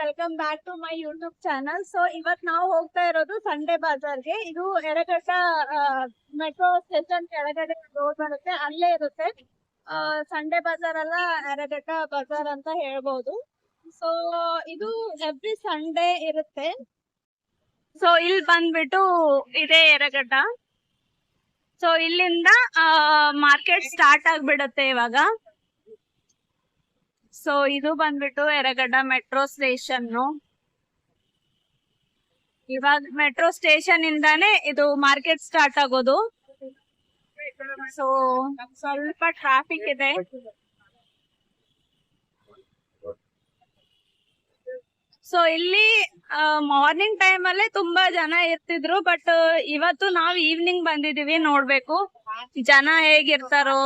Welcome back to my YouTube channel. So ಇವತ್ ನಾವು ಹೋಗ್ತಾ ಇರೋದು ಸಂಡೆ ಬಾಜಾರ್ಗೆ. ಇದು ಯರಗಡ್ಡ ಮೆಟ್ರೋ ಸ್ಟೇಷನ್ ಕೆಳಗಡೆ ರೋಡ್ ಬರುತ್ತೆ, ಅಲ್ಲೇ ಇರುತ್ತೆ. ಸಂಡೆ ಬಾಜಾರ್ ಅಲ್ಲ, ಯರಗಡ್ಡ ಬಾಜಾರ್ ಅಂತ ಹೇಳ್ಬೋದು. ಸೊ ಇದು ಎವ್ರಿ ಸಂಡೇ ಇರುತ್ತೆ. ಸೊ ಇಲ್ಲಿ ಬಂದ್ಬಿಟ್ಟು ಇದೇ ಯರಗಡ್ಡ. ಸೊ ಇಲ್ಲಿಂದ ಮಾರ್ಕೆಟ್ ಸ್ಟಾರ್ಟ್ ಆಗ್ಬಿಡುತ್ತೆ ಇವಾಗ. ಸೊ ಇದು ಬಂದ್ಬಿಟ್ಟು ಯರಗಡ್ಡ ಮೆಟ್ರೋ ಸ್ಟೇಷನ್. ಇವಾಗ ಮೆಟ್ರೋ ಸ್ಟೇಷನ್ ಇಂದಾನೆ ಇದು ಮಾರ್ಕೆಟ್ ಸ್ಟಾರ್ಟ್ ಆಗೋದು. ಸೊ ಸ್ವಲ್ಪ ಟ್ರಾಫಿಕ್ ಇದೆ. ಸೊ ಇಲ್ಲಿ ಮಾರ್ನಿಂಗ್ ಟೈಮ್ ಅಲ್ಲೇ ತುಂಬಾ ಜನ ಇರ್ತಿದ್ರು, ಬಟ್ ಇವತ್ತು ನಾವ್ ಈವ್ನಿಂಗ್ ಬಂದಿದೀವಿ. ನೋಡ್ಬೇಕು ಜನ ಹೇಗಿರ್ತಾರೋ.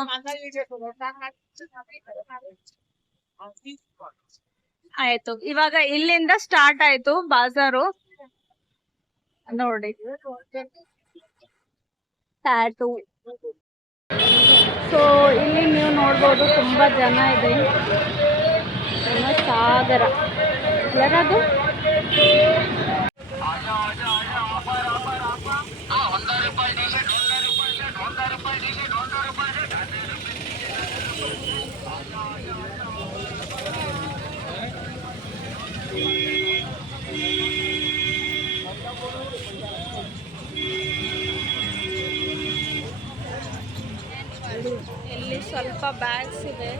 ಆಯ್ತು, ಇವಾಗ ಇಲ್ಲಿಂದ ಸ್ಟಾರ್ಟ್ ಆಯ್ತು ಬಾಜಾರು. ನೋಡಿ ಟ್ಯಾಟೂ. ಸೊ ಇಲ್ಲಿ ನೀವು ನೋಡ್ಬೋದು ತುಂಬಾ ಜನ ಇದೆ. ಸಾಗರ ಯಾರದು? ಇಲ್ಲಿ ಸ್ವಲ್ಪ ಬ್ಯಾಗ್ಸ್ ಇದೆ.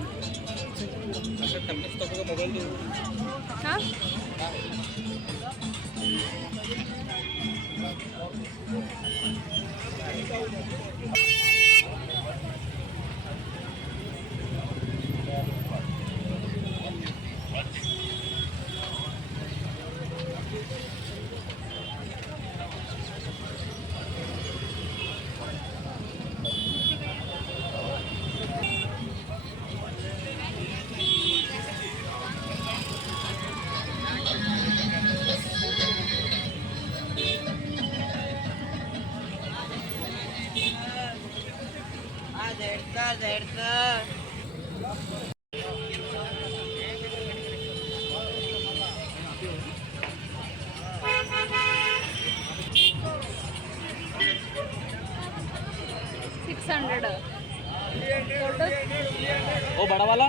वो बड़ा वाला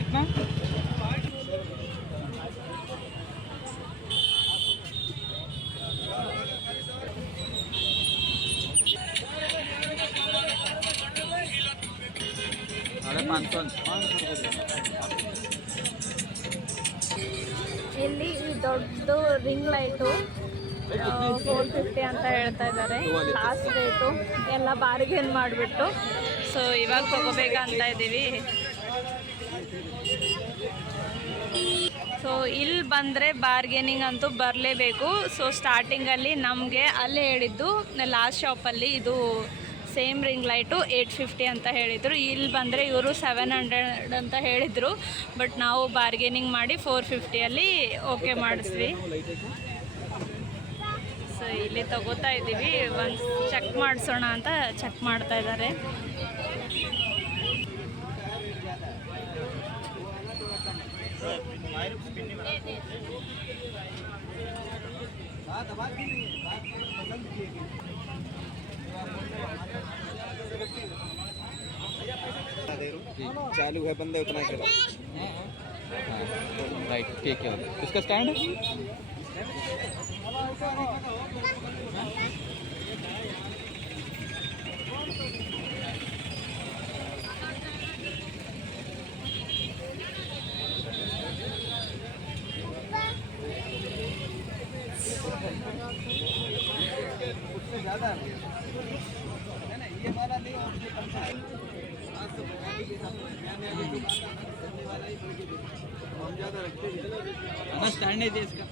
कितना? ಇಲ್ಲಿ ದೊಡ್ಡ ರಿಂಗ್ ಲೈಟು 450 ಅಂತ ಹೇಳ್ತಾ ಇದ್ದಾರೆ. ಲಾಸ್ಟ್ ರೇಟು ಎಲ್ಲ ಬಾರ್ಗೇನ್ ಮಾಡಿಬಿಟ್ಟು. ಸೊ ಇವಾಗ ತಗೋಬೇಕಂತ ಇದ್ದೀವಿ. ಸೊ ಇಲ್ಲಿ ಬಂದರೆ ಬಾರ್ಗೇನಿಂಗ್ ಅಂತೂ ಬರಲೇಬೇಕು. ಸೊ ಸ್ಟಾರ್ಟಿಂಗಲ್ಲಿ ನಮಗೆ ಅಲ್ಲೇ ಹೇಳಿದ್ದು ಲಾಸ್ಟ್ ಶಾಪಲ್ಲಿ ಇದು ಸೇಮ್ ರಿಂಗ್ ಲೈಟು 850 ಅಂತ ಹೇಳಿದರು. ಇಲ್ಲಿ ಬಂದರೆ ಇವರು 700 ಅಂತ ಹೇಳಿದರು. ಬಟ್ ನಾವು ಬಾರ್ಗೇನಿಂಗ್ ಮಾಡಿ 450ಅಲ್ಲಿ ಓಕೆ ಮಾಡಿಸ್ವಿ. ಸೊ ಇಲ್ಲಿ ತಗೋತಾ ಇದ್ದೀವಿ. ಒಂದು ಚೆಕ್ ಮಾಡಿಸೋಣ ಅಂತ ಚೆಕ್ ಮಾಡ್ತಾ ಇದ್ದಾರೆ. चालू है बंदे उतना ही करो। राइट, ठीक है। इसका स्टैंड ज्यादा है ना, ये वाला नहीं और ये कम है। हम ज्यादा रखते हैं, स्टैंड नहीं दे इसका।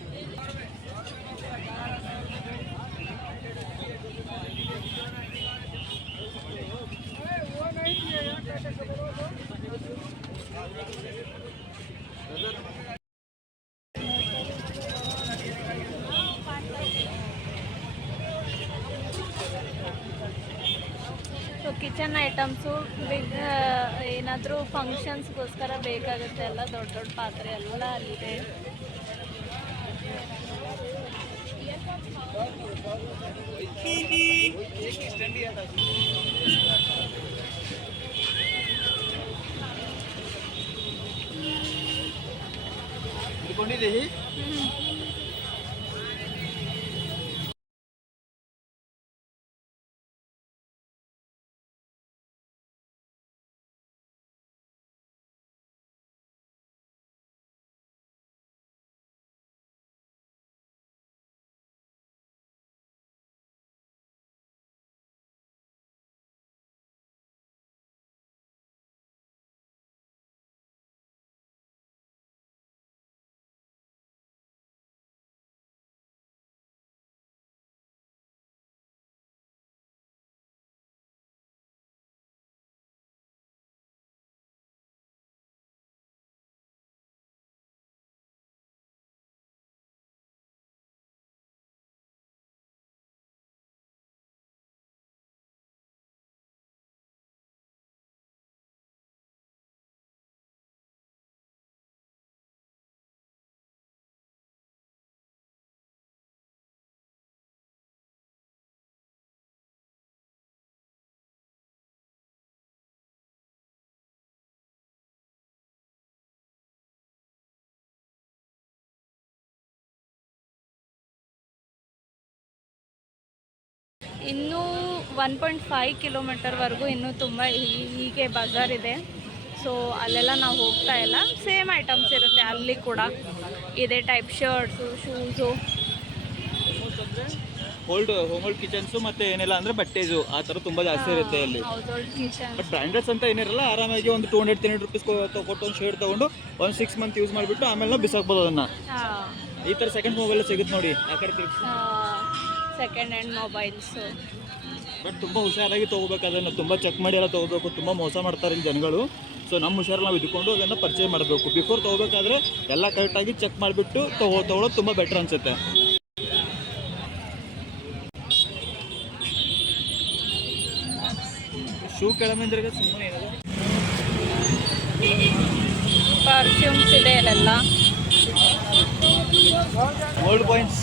किचन ಕಿಚನ್ ಐಟಮ್ಸು ಬಿಗ್ ಏನಾದರೂ ಫಂಕ್ಷನ್ಸ್ಗೋಸ್ಕರ ಬೇಕಾಗುತ್ತೆ ಎಲ್ಲ ದೊಡ್ಡ ದೊಡ್ಡ ಪಾತ್ರೆ ಎಲ್ಲ ಅಲ್ಲಿದೆ. ಇನ್ನೂ 1.5 ಕಿಲೋಮೀಟರ್ವರೆಗೂ ಇನ್ನೂ ತುಂಬ ಹೀಗೆ ಬಜಾರ್ ಇದೆ. ಸೊ ಅಲ್ಲೆಲ್ಲ ನಾವು ಹೋಗ್ತಾ ಇಲ್ಲ. ಸೇಮ್ ಐಟಮ್ಸ್ ಇರುತ್ತೆ ಅಲ್ಲಿ ಕೂಡ, ಇದೇ ಟೈಪ್ ಶರ್ಟ್ಸು, ಶೂಸು. ಹೋಮ್ ಕಿಚನ್ಸು ಮತ್ತೆ ಏನಿಲ್ಲ ಅಂದ್ರೆ ಬಟ್ಟೆಜು ಆ ಥರ ತುಂಬ ಜಾಸ್ತಿ ಇರುತ್ತೆ ಅಲ್ಲಿ. ಕಿಚನ್ ಬಟ್ ಬ್ರ್ಯಾಂಡೆಡ್ಸ್ ಅಂತ ಏನಿರಲ್ಲ, ಆರಾಮಾಗಿ ಒಂದು 200-300 ರೂಪೀಸ್ ಕೊಟ್ಟು ಒಂದು ಶರ್ಟ್ ತೊಗೊಂಡು ಒಂದು 6 ಮಂತ್ ಯೂಸ್ ಮಾಡಿಬಿಟ್ಟು ಆಮೇಲೆ ನಾವು ಬಿಸಾಕ್ಬೋದು ಅದನ್ನು. ಈ ಥರ ಸೆಕೆಂಡ್ ಮೊಬೈಲ್ ಸಿಗುತ್ತೆ ನೋಡಿ ಆ ಕಡೆ ತಿರ್ಗಿಸಿ. Second hand mobiles. ಬಟ್ ತುಂಬ ಹುಷಾರಾಗಿ ತೊಗೋಬೇಕು, ಅದನ್ನು ತುಂಬ ಚೆಕ್ ಮಾಡಿ ಎಲ್ಲ ತೊಗೋಬೇಕು. ತುಂಬ ಮೋಸ ಮಾಡ್ತಾರೆ ಇಲ್ಲಿ ಜನಗಳು. ಸೊ ನಮ್ಮ ಹುಷಾರಲ್ಲಿ ನಾವು ಇದ್ಕೊಂಡು ಅದನ್ನು ಪರ್ಚೇಸ್ ಮಾಡಬೇಕು. ಬಿಫೋರ್ ತೊಗೋಬೇಕಾದ್ರೆ ಎಲ್ಲ ಕರೆಕ್ಟಾಗಿ ಚೆಕ್ ಮಾಡಿಬಿಟ್ಟು ತೊಗೊಳೋದು ತುಂಬ ಬೆಟರ್ ಅನಿಸುತ್ತೆ. ಶೂ ಕೆಳಮಂದಿರಿಗೆ ಸುಮ್ಮನೆ ಏನಿದೆ, ಪರ್ಫ್ಯೂಮ್ಸ್ ಇದೆ ಅಲ್ಲೆಲ್ಲ. Old points,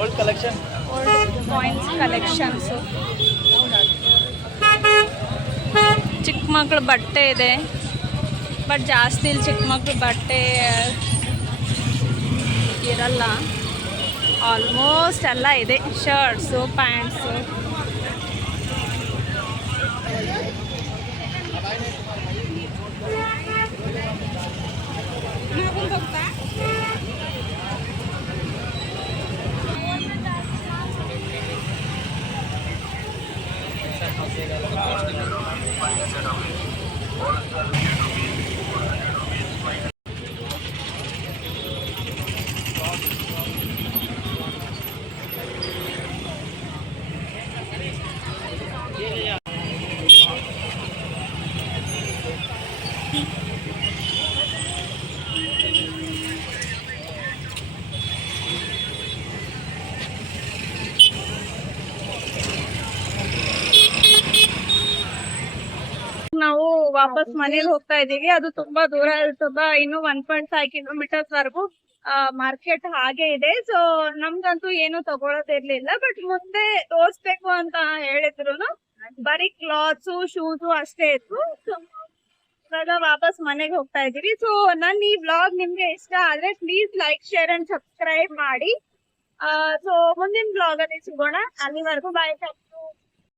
old collection, old points collections. ಚಿಕ್ಕ ಮಕ್ಳ ಬಟ್ಟೆ ಇದೆ, ಬಟ್ ಜಾಸ್ತಿ ಇಲ್ಲಿ ಚಿಕ್ಕ ಮಕ್ಳ ಬಟ್ಟೆ ಇರಲ್ಲ. ಆಲ್ಮೋಸ್ಟ್ ಎಲ್ಲ ಇದೆ, ಶರ್ಟ್ಸು, ಪ್ಯಾಂಟ್ಸು. ನಾವು ವಾಪಸ್ ಮನೇಲಿ ಹೋಗ್ತಾ ಇದೀವಿ. ಅದು ತುಂಬಾ ದೂರ, ಇನ್ನು 1.5 ಕಿಲೋಮೀಟರ್ಸ್ ವರೆಗೂ ಮಾರ್ಕೆಟ್ ಹಾಗೆ ಇದೆ. ಸೊ ನಮ್ಗಂತೂ ಏನು ತಗೊಳೋದಿರ್ಲಿಲ್ಲ. ಬಟ್ ಮುಂದೆ ತೋರ್ಸ್ಬೇಕು ಅಂತ ಹೇಳಿದ್ರು, ಬರೀ ಕ್ಲಾತ್ಸು, ಶೂಸು ಅಷ್ಟೇ ಇತ್ತು. ಇವಾಗ ವಾಪಸ್ ಮನೆಗೆ ಹೋಗ್ತಾ ಇದೀವಿ. ಸೊ ನನ್ನ ಈ ವ್ಲಾಗ್ ನಿಮ್ಗೆ ಇಷ್ಟ ಆದ್ರೆ please like, share and subscribe ಮಾಡಿ. ಸೊ ಮುಂದಿನ ವ್ಲಾಗ್ ಅಲ್ಲಿ ಸಿಗೋಣ. ಅಲ್ಲಿವರೆಗೂ ಬಾಯ್.